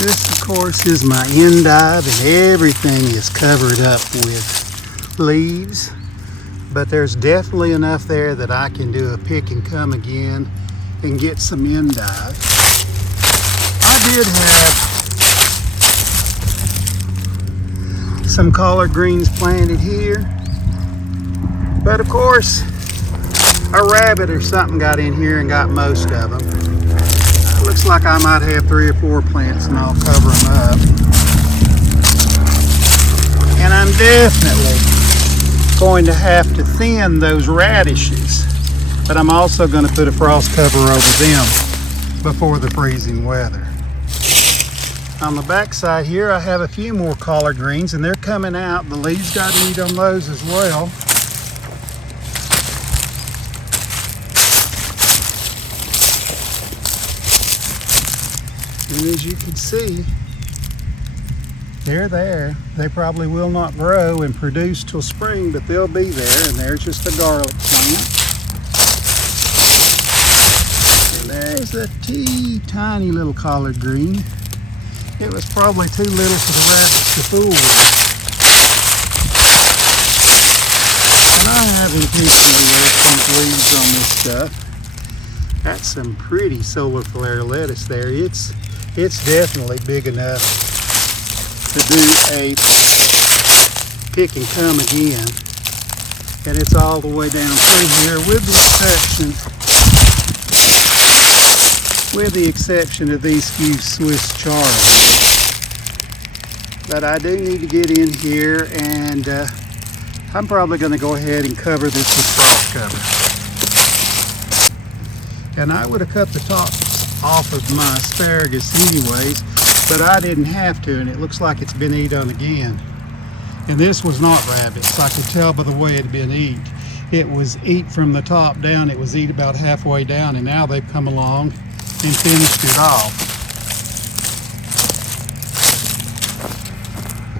This, of course, is my endive, and everything is covered up with leaves. But there's definitely enough there that I can do a pick and come again and get some endive. I did have some collard greens planted here. But of course, a rabbit or something got in here and got most of them. Looks like I might have 3 or 4 plants and I'll cover them up. And I'm definitely going to have to thin those radishes, but I'm also going to put a frost cover over them before the freezing weather. On the back side here, I have a few more collard greens and they're coming out. The leaves got to eat on those as well. And as you can see, they're there. They probably will not grow and produce till spring, but they'll be there. And there's just a garlic plant. And there's a tiny little collard green. It was probably too little for the rabbits to fool with. But I have intentionally left these leaves on this stuff. That's some pretty solar flare lettuce there. It's definitely big enough to do a pick and come again. And it's all the way down through here with the exception of these few Swiss Charles. But I do need to get in here, and I'm probably going to go ahead and cover this with frost cover. And I would have cut the tops off of my asparagus anyways, but I didn't have to, and it looks like it's been eaten again. And this was not rabbits. I could tell by the way it had been eat. It was eat from the top down. It was eat about halfway down, and now they've come along and finished it off.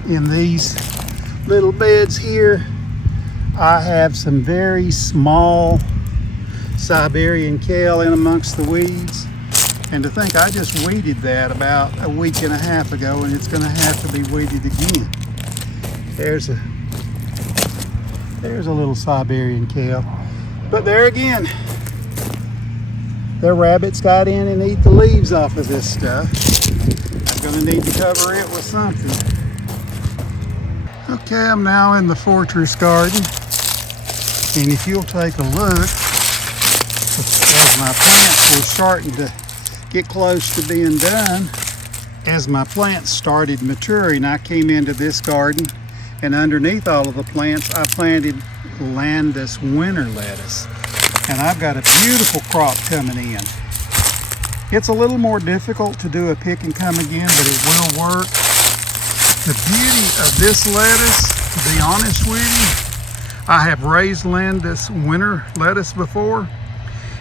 In these little beds here, I have some very small Siberian kale in amongst the weeds. And to think I just weeded that about a week and a half ago, and it's going to have to be weeded again. There's a little Siberian kale. But there again, the rabbits got in and eat the leaves off of this stuff. I'm going to need to cover it with something. Okay, I'm now in the fortress garden. And if you'll take a look, because my plants were starting to get close to being done, as my plants started maturing, I came into this garden, and underneath all of the plants, I planted Landis winter lettuce. And I've got a beautiful crop coming in. It's a little more difficult to do a pick and come again, but it will work. The beauty of this lettuce, to be honest with you, I have raised Landis winter lettuce before.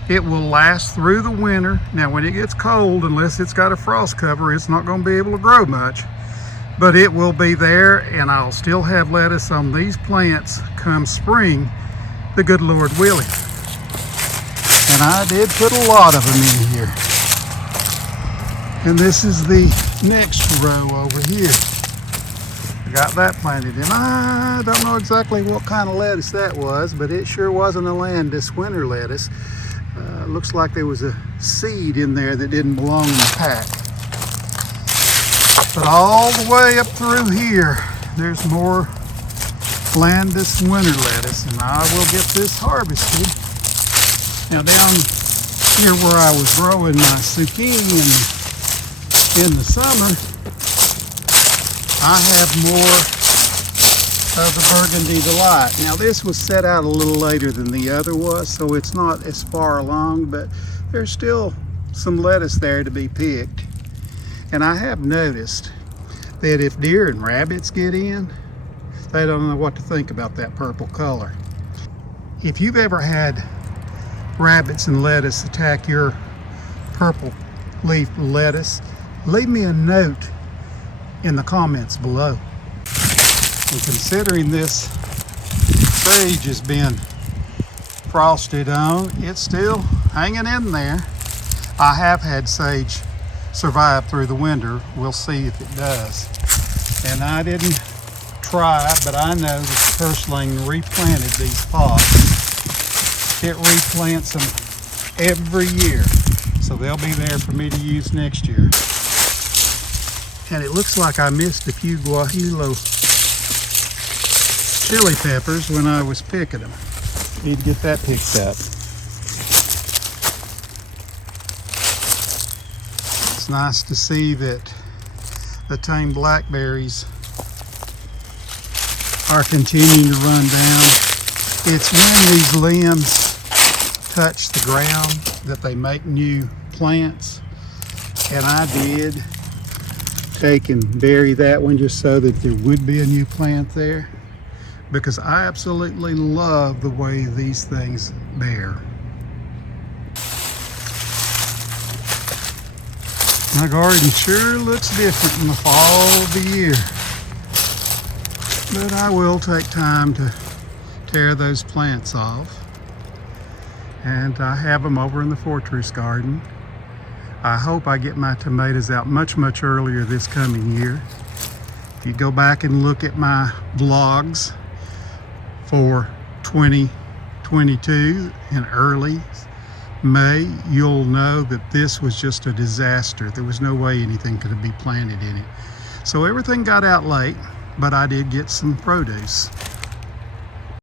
It will last through the winter. Now when it gets cold, unless it's got a frost cover, it's not going to be able to grow much. But it will be there, and I'll still have lettuce on these plants come spring, the good Lord willing. And I did put a lot of them in here. And this is the next row over here. I got that planted in. I don't know exactly what kind of lettuce that was, but it sure wasn't a Landis winter lettuce. Looks like there was a seed in there that didn't belong in the pack. But all the way up through here, there's more Landis winter lettuce, and I will get this harvested. Now down here where I was growing my zucchini in the summer, I have more of the Burgundy Delight. Now this was set out a little later than the other was, so it's not as far along, but there's still some lettuce there to be picked. And I have noticed that if deer and rabbits get in, they don't know what to think about that purple color. If you've ever had rabbits and lettuce attack your purple leaf lettuce, leave me a note in the comments below. And considering this sage has been frosted on, it's still hanging in there. I have had sage survive through the winter. We'll see if it does. And I didn't try, but I know that the purslane replanted these pots. It replants them every year, so they'll be there for me to use next year. And it looks like I missed a few guajillo chili peppers when I was picking them. Need to get that picked up. It's nice to see that the tame blackberries are continuing to run down. It's when these limbs touch the ground that they make new plants. And I did take and bury that one just so that there would be a new plant there, because I absolutely love the way these things bear. My garden sure looks different in the fall of the year, but I will take time to tear those plants off. And I have them over in the fortress garden. I hope I get my tomatoes out much earlier this coming year. If you go back and look at my vlogs for 2022 in early May, you'll know that this was just a disaster. There was no way anything could be planted in it. So everything got out late, but I did get some produce.